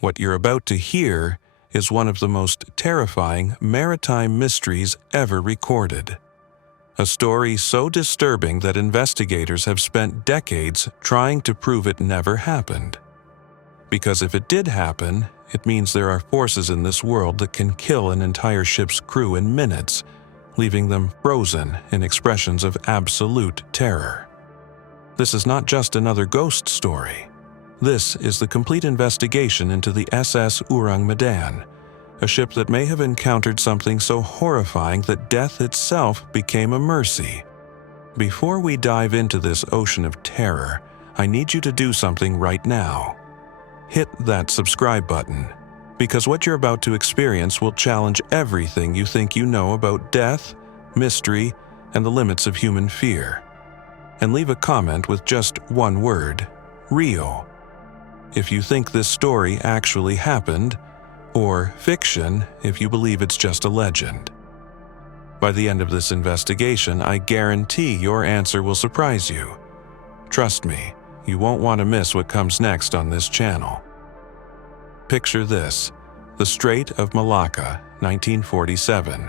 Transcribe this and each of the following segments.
What you're about to hear is one of the most terrifying maritime mysteries ever recorded. A story so disturbing that investigators have spent decades trying to prove it never happened. Because if it did happen, it means there are forces in this world that can kill an entire ship's crew in minutes, leaving them frozen in expressions of absolute terror. This is not just another ghost story. This is the complete investigation into the SS Ourang Medan, a ship that may have encountered something so horrifying that death itself became a mercy. Before we dive into this ocean of terror, I need you to do something right now. Hit that subscribe button, because what you're about to experience will challenge everything you think you know about death, mystery, and the limits of human fear. And leave a comment with just one word: real. If you think this story actually happened, or fiction if you believe it's just a legend. By the end of this investigation, I guarantee your answer will surprise you. Trust me, you won't want to miss what comes next on this channel. Picture this: the Strait of Malacca, 1947.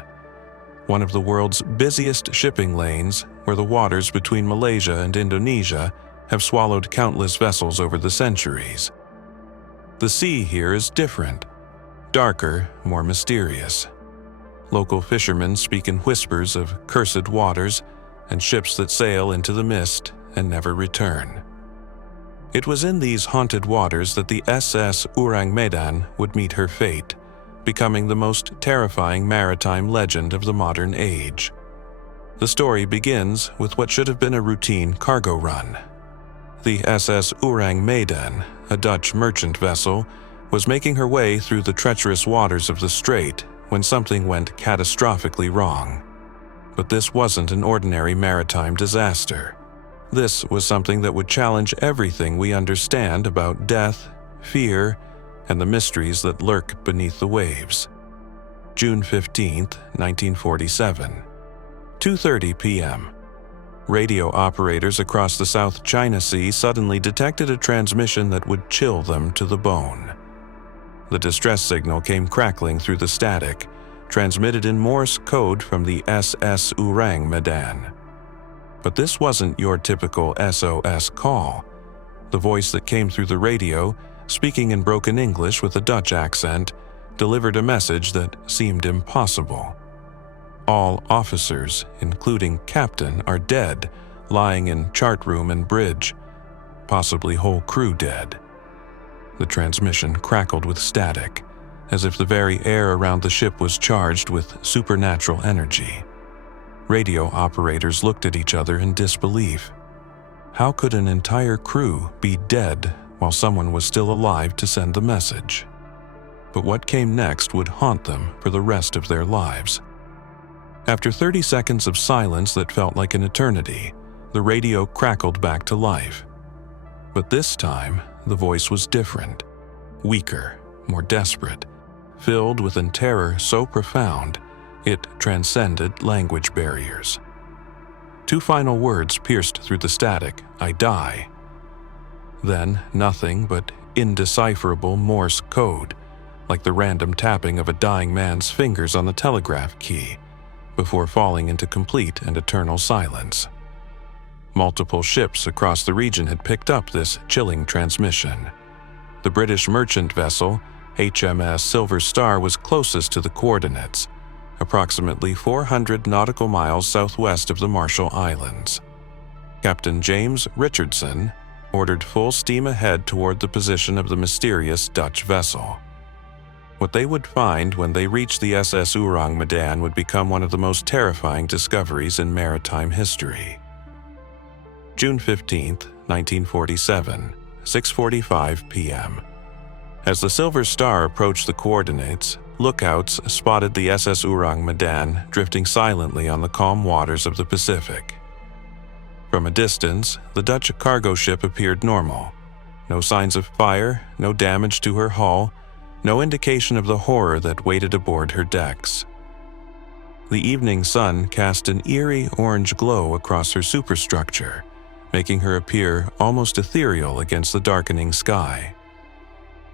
One of the world's busiest shipping lanes, where the waters between Malaysia and Indonesia have swallowed countless vessels over the centuries. The sea here is different. Darker, more mysterious. Local fishermen speak in whispers of cursed waters and ships that sail into the mist and never return. It was in these haunted waters that the SS Ourang Medan would meet her fate, becoming the most terrifying maritime legend of the modern age. The story begins with what should have been a routine cargo run. The SS Ourang Medan, a Dutch merchant vessel, was making her way through the treacherous waters of the strait when something went catastrophically wrong. But this wasn't an ordinary maritime disaster. This was something that would challenge everything we understand about death, fear, and the mysteries that lurk beneath the waves. June 15, 1947. 2:30 p.m. Radio operators across the South China Sea suddenly detected a transmission that would chill them to the bone. The distress signal came crackling through the static, transmitted in Morse code from the SS Ourang Medan. But this wasn't your typical SOS call. The voice that came through the radio, speaking in broken English with a Dutch accent, delivered a message that seemed impossible. All officers, including captain, are dead, lying in chart room and bridge, possibly whole crew dead. The transmission crackled with static, as if the very air around the ship was charged with supernatural energy. Radio operators looked at each other in disbelief. How could an entire crew be dead while someone was still alive to send the message? But what came next would haunt them for the rest of their lives. After 30 seconds of silence that felt like an eternity, the radio crackled back to life. But this time, the voice was different, weaker, more desperate, filled with a terror so profound it transcended language barriers. Two final words pierced through the static: "I die." Then nothing but indecipherable Morse code, like the random tapping of a dying man's fingers on the telegraph key, before falling into complete and eternal silence. Multiple ships across the region had picked up this chilling transmission. The British merchant vessel, HMS Silver Star, was closest to the coordinates, approximately 400 nautical miles southwest of the Marshall Islands. Captain James Richardson ordered full steam ahead toward the position of the mysterious Dutch vessel. What they would find when they reached the SS Ourang Medan would become one of the most terrifying discoveries in maritime history. June 15, 1947, 6:45 p.m. As the Silver Star approached the coordinates, lookouts spotted the SS Ourang Medan drifting silently on the calm waters of the Pacific. From a distance, the Dutch cargo ship appeared normal. No signs of fire, no damage to her hull, no indication of the horror that waited aboard her decks. The evening sun cast an eerie orange glow across her superstructure, making her appear almost ethereal against the darkening sky.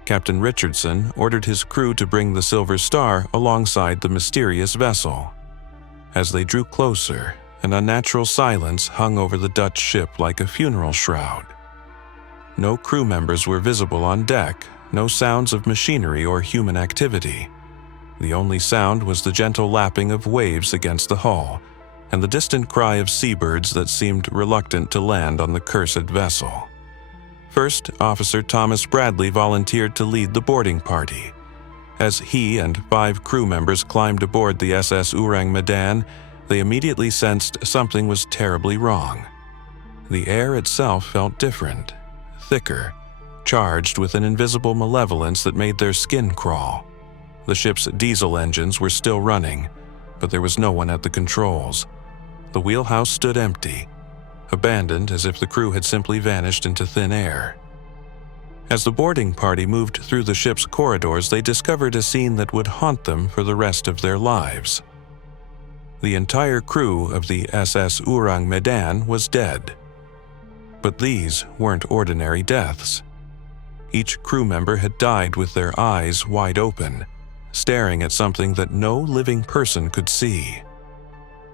Captain Richardson ordered his crew to bring the Silver Star alongside the mysterious vessel. As they drew closer, an unnatural silence hung over the Dutch ship like a funeral shroud. No crew members were visible on deck, no sounds of machinery or human activity. The only sound was the gentle lapping of waves against the hull, and the distant cry of seabirds that seemed reluctant to land on the cursed vessel. First, Officer Thomas Bradley volunteered to lead the boarding party. As he and 5 crew members climbed aboard the SS Ourang Medan, they immediately sensed something was terribly wrong. The air itself felt different, thicker, charged with an invisible malevolence that made their skin crawl. The ship's diesel engines were still running, but there was no one at the controls. The wheelhouse stood empty, abandoned as if the crew had simply vanished into thin air. As the boarding party moved through the ship's corridors, they discovered a scene that would haunt them for the rest of their lives. The entire crew of the SS Ourang Medan was dead. But these weren't ordinary deaths. Each crew member had died with their eyes wide open, staring at something that no living person could see.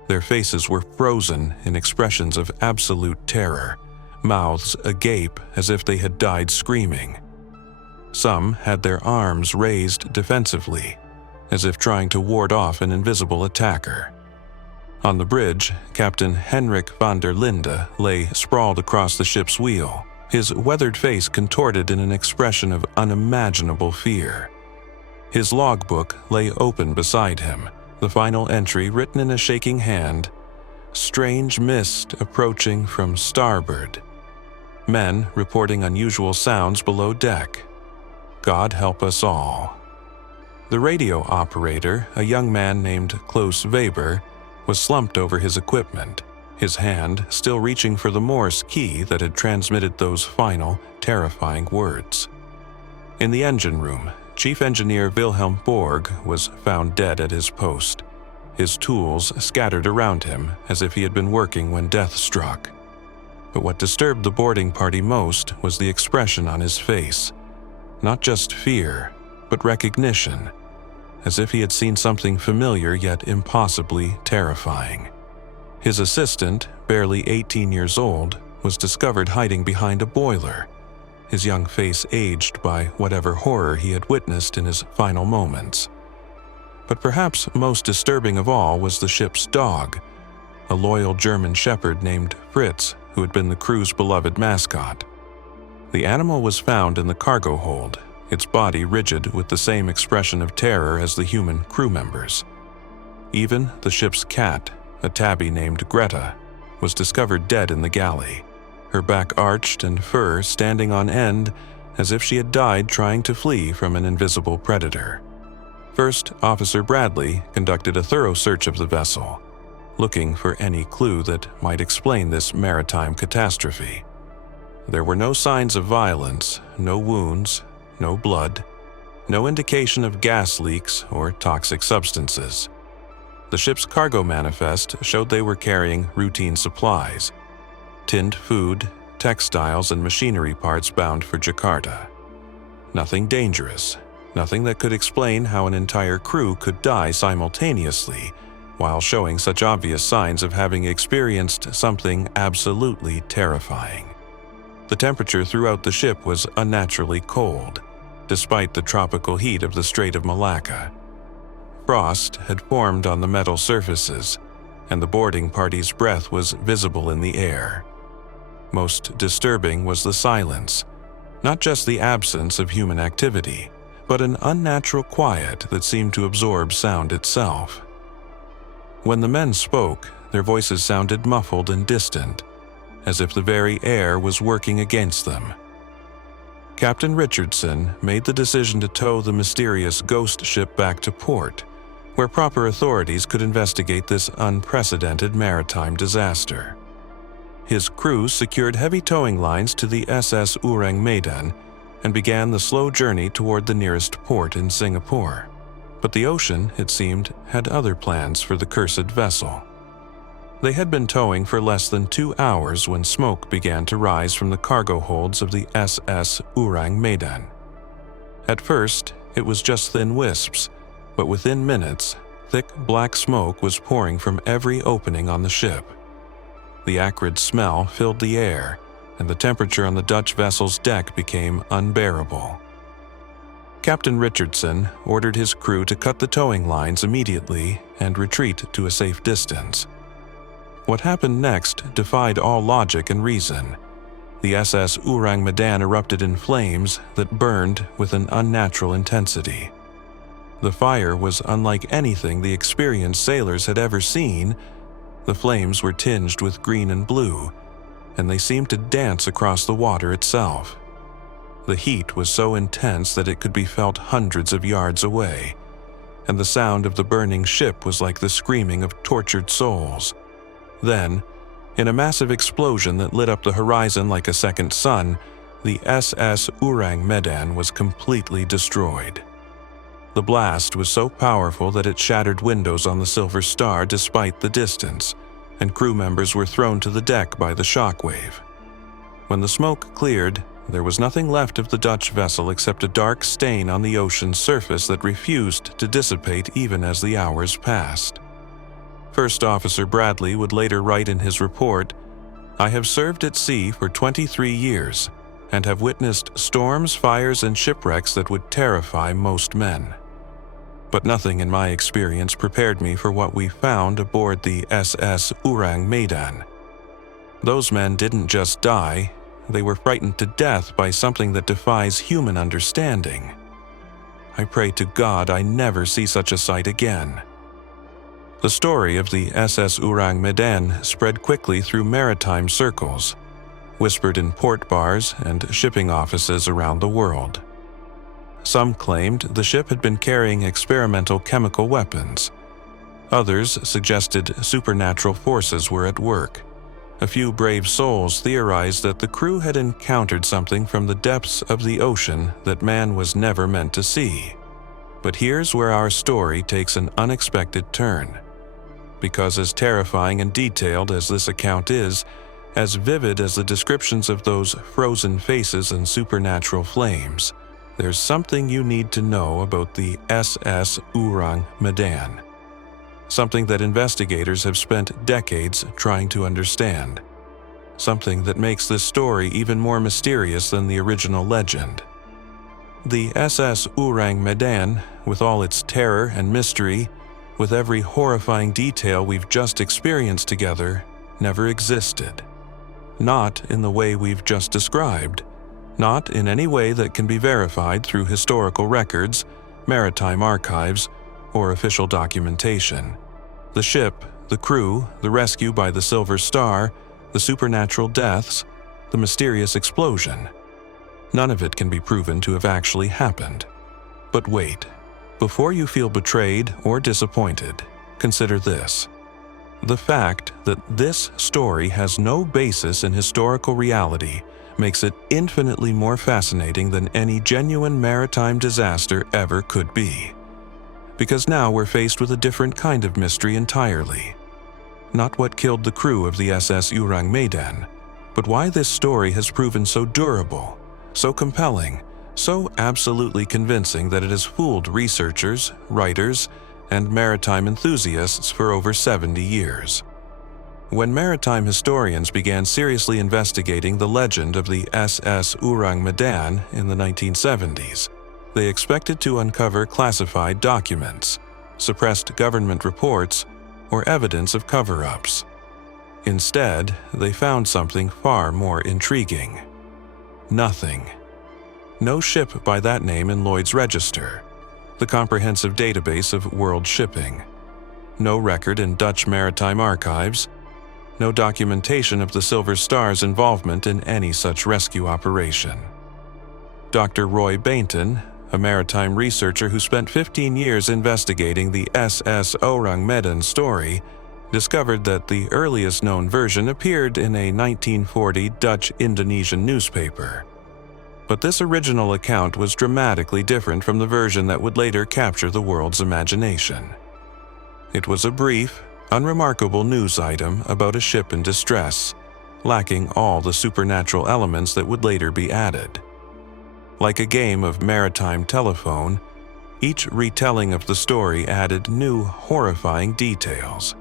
Their faces were frozen in expressions of absolute terror, mouths agape as if they had died screaming. Some had their arms raised defensively, as if trying to ward off an invisible attacker. On the bridge, Captain Henrik van der Linde lay sprawled across the ship's wheel, his weathered face contorted in an expression of unimaginable fear. His logbook lay open beside him, the final entry written in a shaking hand: "Strange mist approaching from starboard. Men reporting unusual sounds below deck. God help us all." The radio operator, a young man named Klaus Weber, was slumped over his equipment, his hand still reaching for the Morse key that had transmitted those final, terrifying words. In the engine room, Chief Engineer Wilhelm Borg was found dead at his post, his tools scattered around him as if he had been working when death struck. But what disturbed the boarding party most was the expression on his face. Not just fear, but recognition, as if he had seen something familiar yet impossibly terrifying. His assistant, barely 18 years old, was discovered hiding behind a boiler, his young face aged by whatever horror he had witnessed in his final moments. But perhaps most disturbing of all was the ship's dog, a loyal German shepherd named Fritz, who had been the crew's beloved mascot. The animal was found in the cargo hold, its body rigid with the same expression of terror as the human crew members. Even the ship's cat, a tabby named Greta, was discovered dead in the galley, her back arched and fur standing on end as if she had died trying to flee from an invisible predator. First, Officer Bradley conducted a thorough search of the vessel, looking for any clue that might explain this maritime catastrophe. There were no signs of violence, no wounds, no blood, no indication of gas leaks or toxic substances. The ship's cargo manifest showed they were carrying routine supplies: tinned food, textiles, and machinery parts bound for Jakarta. Nothing dangerous, nothing that could explain how an entire crew could die simultaneously while showing such obvious signs of having experienced something absolutely terrifying. The temperature throughout the ship was unnaturally cold, despite the tropical heat of the Strait of Malacca. Frost had formed on the metal surfaces, and the boarding party's breath was visible in the air. Most disturbing was the silence, not just the absence of human activity, but an unnatural quiet that seemed to absorb sound itself. When the men spoke, their voices sounded muffled and distant, as if the very air was working against them. Captain Richardson made the decision to tow the mysterious ghost ship back to port, where proper authorities could investigate this unprecedented maritime disaster. His crew secured heavy towing lines to the SS Ourang Medan and began the slow journey toward the nearest port in Singapore. But the ocean, it seemed, had other plans for the cursed vessel. They had been towing for less than 2 hours when smoke began to rise from the cargo holds of the SS Ourang Medan. At first, it was just thin wisps, but within minutes, thick black smoke was pouring from every opening on the ship. The acrid smell filled the air, and the temperature on the Dutch vessel's deck became unbearable. Captain Richardson ordered his crew to cut the towing lines immediately and retreat to a safe distance. What happened next defied all logic and reason. The SS Ourang Medan erupted in flames that burned with an unnatural intensity. The fire was unlike anything the experienced sailors had ever seen. The flames were tinged with green and blue, and they seemed to dance across the water itself. The heat was so intense that it could be felt hundreds of yards away, and the sound of the burning ship was like the screaming of tortured souls. Then, in a massive explosion that lit up the horizon like a second sun, the SS Ourang Medan was completely destroyed. The blast was so powerful that it shattered windows on the Silver Star despite the distance, and crew members were thrown to the deck by the shockwave. When the smoke cleared, there was nothing left of the Dutch vessel except a dark stain on the ocean's surface that refused to dissipate even as the hours passed. First Officer Bradley would later write in his report, "I have served at sea for 23 years and have witnessed storms, fires, and shipwrecks that would terrify most men. But nothing in my experience prepared me for what we found aboard the SS Ourang Medan. Those men didn't just die, they were frightened to death by something that defies human understanding. I pray to God I never see such a sight again." The story of the SS Ourang Medan spread quickly through maritime circles, whispered in port bars and shipping offices around the world. Some claimed the ship had been carrying experimental chemical weapons. Others suggested supernatural forces were at work. A few brave souls theorized that the crew had encountered something from the depths of the ocean that man was never meant to see. But here's where our story takes an unexpected turn. Because as terrifying and detailed as this account is, as vivid as the descriptions of those frozen faces and supernatural flames, there's something you need to know about the SS Ourang Medan. Something that investigators have spent decades trying to understand. Something that makes this story even more mysterious than the original legend. The SS Ourang Medan, with all its terror and mystery, with every horrifying detail we've just experienced together, never existed. Not in the way we've just described. Not in any way that can be verified through historical records, maritime archives, or official documentation. The ship, the crew, the rescue by the Silver Star, the supernatural deaths, the mysterious explosion. None of it can be proven to have actually happened. But wait, before you feel betrayed or disappointed, consider this. The fact that this story has no basis in historical reality makes it infinitely more fascinating than any genuine maritime disaster ever could be. Because now we're faced with a different kind of mystery entirely. Not what killed the crew of the SS Ourang Medan, but why this story has proven so durable, so compelling, so absolutely convincing that it has fooled researchers, writers, and maritime enthusiasts for over 70 years. When maritime historians began seriously investigating the legend of the SS Ourang Medan in the 1970s, they expected to uncover classified documents, suppressed government reports, or evidence of cover-ups. Instead, they found something far more intriguing. Nothing. No ship by that name in Lloyd's Register, the comprehensive database of world shipping. No record in Dutch maritime archives. No documentation of the Silver Star's involvement in any such rescue operation. Dr. Roy Bainton, a maritime researcher who spent 15 years investigating the SS Ourang Medan story, discovered that the earliest known version appeared in a 1940 Dutch-Indonesian newspaper. But this original account was dramatically different from the version that would later capture the world's imagination. It was a brief, unremarkable news item about a ship in distress, lacking all the supernatural elements that would later be added. Like a game of maritime telephone, each retelling of the story added new, horrifying details.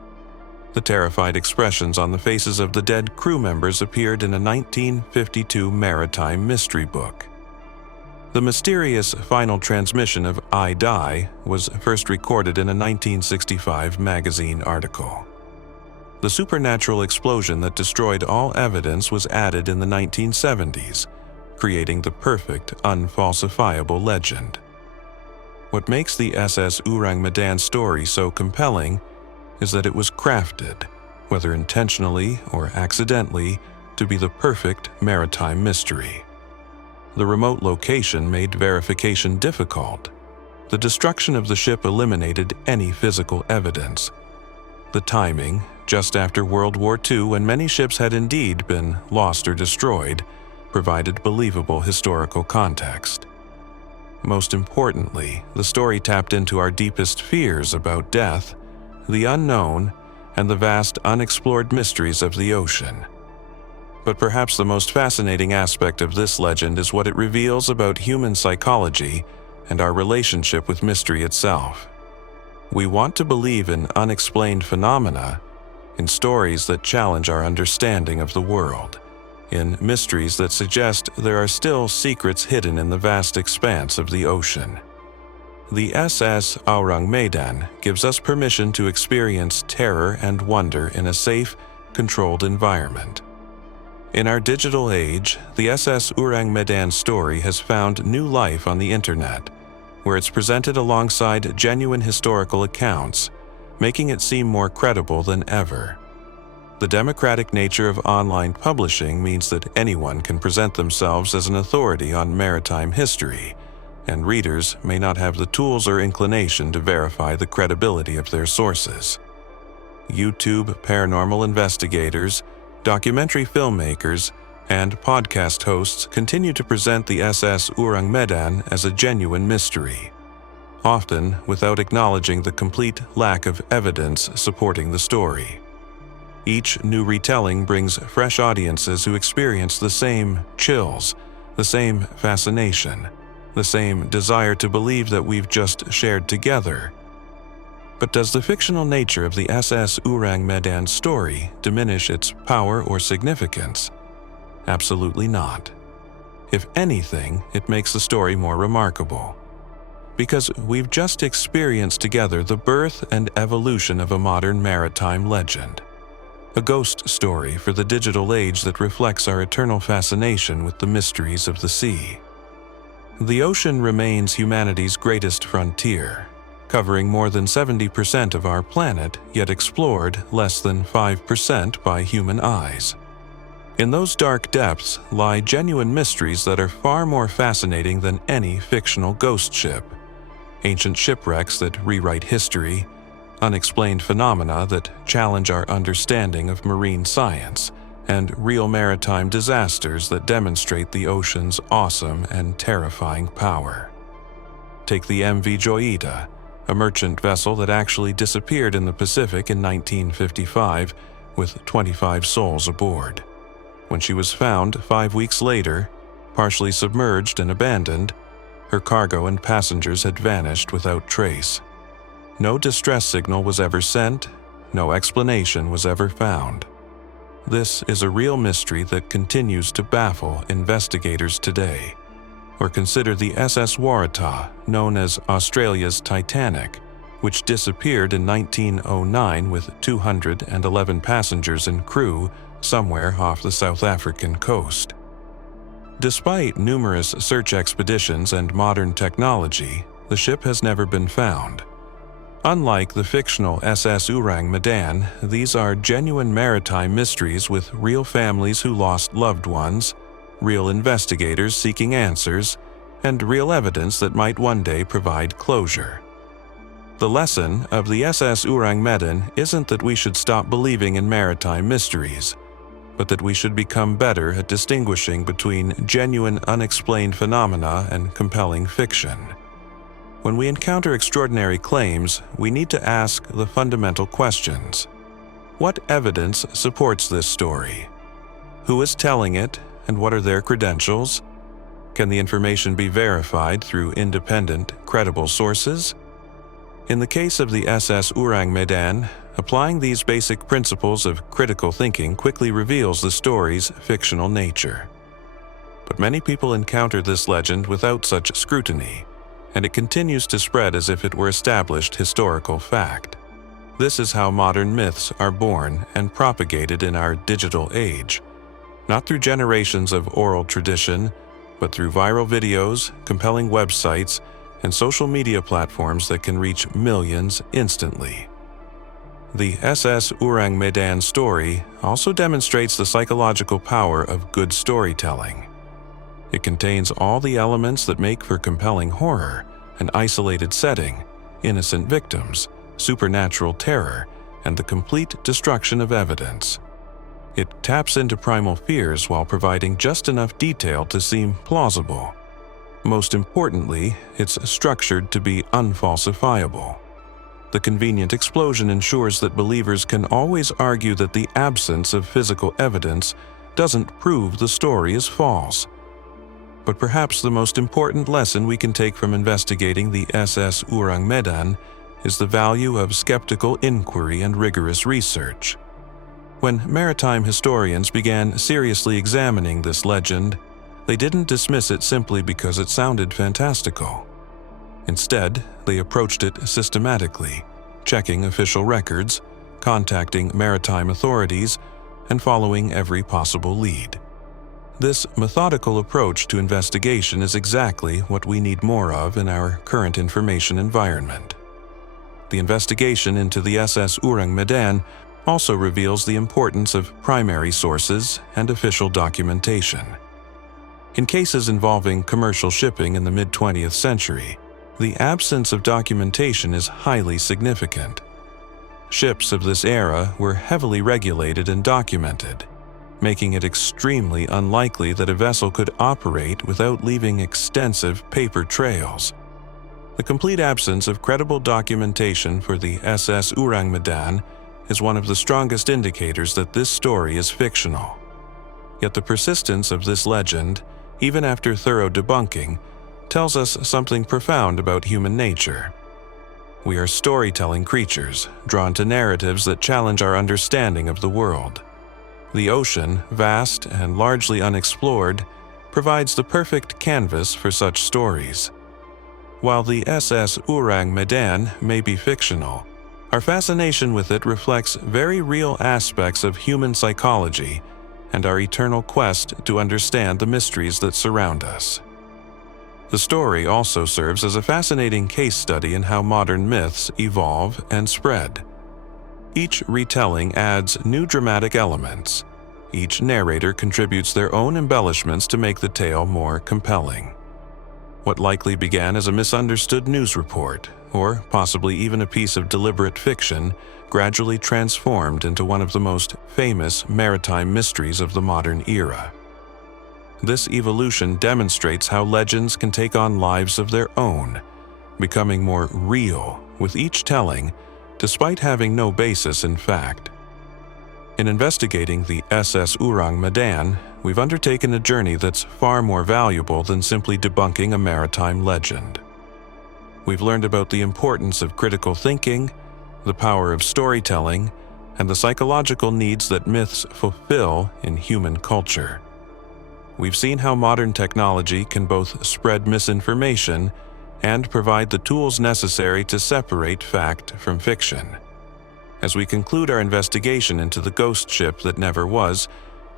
The terrified expressions on the faces of the dead crew members appeared in a 1952 maritime mystery book. The mysterious final transmission of "I Die" was first recorded in a 1965 magazine article. The supernatural explosion that destroyed all evidence was added in the 1970s, creating the perfect, unfalsifiable legend. What makes the SS Ourang Medan story so compelling is that it was crafted, whether intentionally or accidentally, to be the perfect maritime mystery. The remote location made verification difficult. The destruction of the ship eliminated any physical evidence. The timing, just after World War II, when many ships had indeed been lost or destroyed, provided believable historical context. Most importantly, the story tapped into our deepest fears about death, the unknown, and the vast unexplored mysteries of the ocean. But perhaps the most fascinating aspect of this legend is what it reveals about human psychology and our relationship with mystery itself. We want to believe in unexplained phenomena, in stories that challenge our understanding of the world, in mysteries that suggest there are still secrets hidden in the vast expanse of the ocean. The SS Ourang Medan gives us permission to experience terror and wonder in a safe, controlled environment. In our digital age, the SS Ourang Medan story has found new life on the internet, where it's presented alongside genuine historical accounts, making it seem more credible than ever. The democratic nature of online publishing means that anyone can present themselves as an authority on maritime history, and readers may not have the tools or inclination to verify the credibility of their sources. YouTube paranormal investigators, documentary filmmakers, and podcast hosts continue to present the SS Ourang Medan as a genuine mystery, often without acknowledging the complete lack of evidence supporting the story. Each new retelling brings fresh audiences who experience the same chills, the same fascination, the same desire to believe that we've just shared together. But does the fictional nature of the SS Ourang Medan story diminish its power or significance? Absolutely not. If anything, it makes the story more remarkable. Because we've just experienced together the birth and evolution of a modern maritime legend. A ghost story for the digital age that reflects our eternal fascination with the mysteries of the sea. The ocean remains humanity's greatest frontier, covering more than 70% of our planet, yet explored less than 5% by human eyes. In those dark depths lie genuine mysteries that are far more fascinating than any fictional ghost ship. Ancient shipwrecks that rewrite history, unexplained phenomena that challenge our understanding of marine science, and real maritime disasters that demonstrate the ocean's awesome and terrifying power. Take the MV Joyita, a merchant vessel that actually disappeared in the Pacific in 1955 with 25 souls aboard. When she was found 5 weeks later, partially submerged and abandoned, her cargo and passengers had vanished without trace. No distress signal was ever sent, no explanation was ever found. This is a real mystery that continues to baffle investigators today. Or consider the SS Waratah, known as Australia's Titanic, which disappeared in 1909 with 211 passengers and crew somewhere off the South African coast. Despite numerous search expeditions and modern technology, the ship has never been found. Unlike the fictional SS Ourang Medan, these are genuine maritime mysteries with real families who lost loved ones, real investigators seeking answers, and real evidence that might one day provide closure. The lesson of the SS Ourang Medan isn't that we should stop believing in maritime mysteries, but that we should become better at distinguishing between genuine unexplained phenomena and compelling fiction. When we encounter extraordinary claims, we need to ask the fundamental questions. What evidence supports this story? Who is telling it, and what are their credentials? Can the information be verified through independent, credible sources? In the case of the SS Ourang Medan, applying these basic principles of critical thinking quickly reveals the story's fictional nature. But many people encounter this legend without such scrutiny, and it continues to spread as if it were established historical fact. This is how modern myths are born and propagated in our digital age, not through generations of oral tradition, but through viral videos, compelling websites, and social media platforms that can reach millions instantly. The SS Ourang Medan story also demonstrates the psychological power of good storytelling. It contains all the elements that make for compelling horror: an isolated setting, innocent victims, supernatural terror, and the complete destruction of evidence. It taps into primal fears while providing just enough detail to seem plausible. Most importantly, it's structured to be unfalsifiable. The convenient explosion ensures that believers can always argue that the absence of physical evidence doesn't prove the story is false. But perhaps the most important lesson we can take from investigating the SS Ourang Medan is the value of skeptical inquiry and rigorous research. When maritime historians began seriously examining this legend, they didn't dismiss it simply because it sounded fantastical. Instead, they approached it systematically, checking official records, contacting maritime authorities, and following every possible lead. This methodical approach to investigation is exactly what we need more of in our current information environment. The investigation into the SS Ourang Medan also reveals the importance of primary sources and official documentation. In cases involving commercial shipping in the mid-20th century, the absence of documentation is highly significant. Ships of this era were heavily regulated and documented, making it extremely unlikely that a vessel could operate without leaving extensive paper trails. The complete absence of credible documentation for the SS Ourang Medan is one of the strongest indicators that this story is fictional. Yet the persistence of this legend, even after thorough debunking, tells us something profound about human nature. We are storytelling creatures, drawn to narratives that challenge our understanding of the world. The ocean, vast and largely unexplored, provides the perfect canvas for such stories. While the SS Ourang Medan may be fictional, our fascination with it reflects very real aspects of human psychology and our eternal quest to understand the mysteries that surround us. The story also serves as a fascinating case study in how modern myths evolve and spread. Each retelling adds new dramatic elements. Each narrator contributes their own embellishments to make the tale more compelling. What likely began as a misunderstood news report, or possibly even a piece of deliberate fiction, gradually transformed into one of the most famous maritime mysteries of the modern era. This evolution demonstrates how legends can take on lives of their own, becoming more real with each telling, despite having no basis in fact. In investigating the SS Ourang Medan, we've undertaken a journey that's far more valuable than simply debunking a maritime legend. We've learned about the importance of critical thinking, the power of storytelling, and the psychological needs that myths fulfill in human culture. We've seen how modern technology can both spread misinformation and provide the tools necessary to separate fact from fiction. As we conclude our investigation into the ghost ship that never was,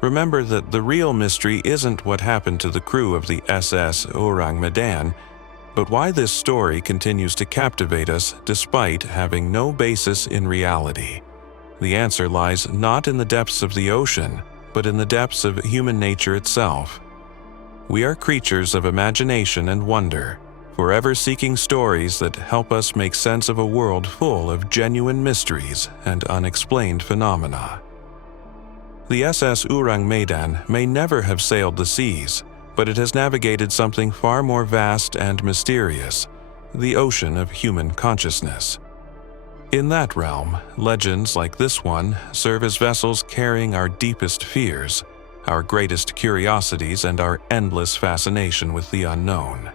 remember that the real mystery isn't what happened to the crew of the SS Ourang Medan, but why this story continues to captivate us despite having no basis in reality. The answer lies not in the depths of the ocean, but in the depths of human nature itself. We are creatures of imagination and wonder, forever seeking stories that help us make sense of a world full of genuine mysteries and unexplained phenomena. The SS Ourang Medan may never have sailed the seas, but it has navigated something far more vast and mysterious, the ocean of human consciousness. In that realm, legends like this one serve as vessels carrying our deepest fears, our greatest curiosities and our endless fascination with the unknown.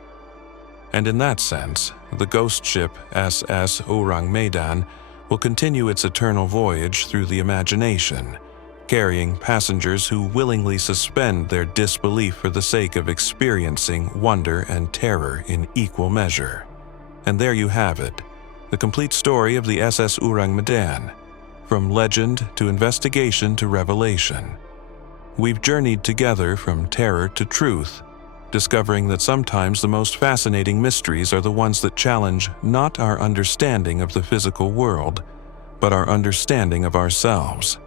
And in that sense, the ghost ship SS Ourang Medan will continue its eternal voyage through the imagination, carrying passengers who willingly suspend their disbelief for the sake of experiencing wonder and terror in equal measure. And there you have it, the complete story of the SS Ourang Medan, from legend to investigation to revelation. We've journeyed together from terror to truth, discovering that sometimes the most fascinating mysteries are the ones that challenge not our understanding of the physical world, but our understanding of ourselves.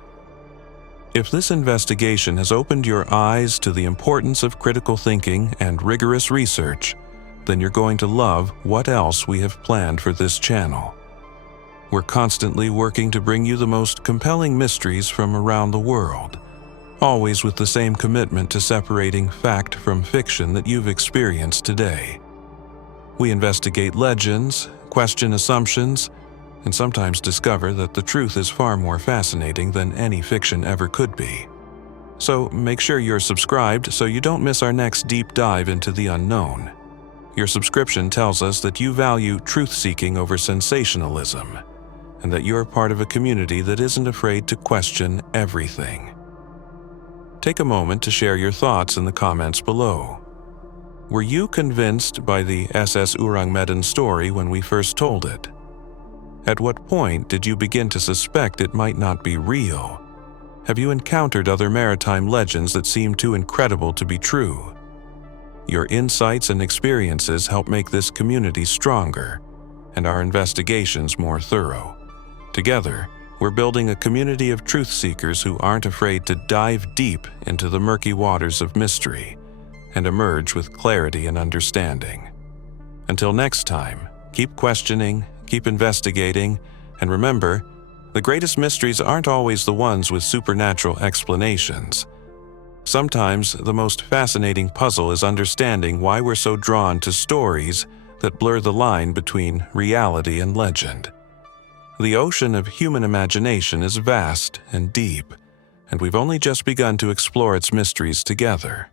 If this investigation has opened your eyes to the importance of critical thinking and rigorous research, then you're going to love what else we have planned for this channel. We're constantly working to bring you the most compelling mysteries from around the world, always with the same commitment to separating fact from fiction that you've experienced today. We investigate legends, question assumptions, and sometimes discover that the truth is far more fascinating than any fiction ever could be. So make sure you're subscribed so you don't miss our next deep dive into the unknown. Your subscription tells us that you value truth-seeking over sensationalism, and that you're part of a community that isn't afraid to question everything. Take a moment to share your thoughts in the comments below. Were you convinced by the SS Ourang Medan story when we first told it? At what point did you begin to suspect it might not be real? Have you encountered other maritime legends that seem too incredible to be true? Your insights and experiences help make this community stronger and our investigations more thorough. Together, we're building a community of truth seekers who aren't afraid to dive deep into the murky waters of mystery and emerge with clarity and understanding. Until next time, keep questioning, keep investigating, and remember, the greatest mysteries aren't always the ones with supernatural explanations. Sometimes the most fascinating puzzle is understanding why we're so drawn to stories that blur the line between reality and legend. The ocean of human imagination is vast and deep, and we've only just begun to explore its mysteries together.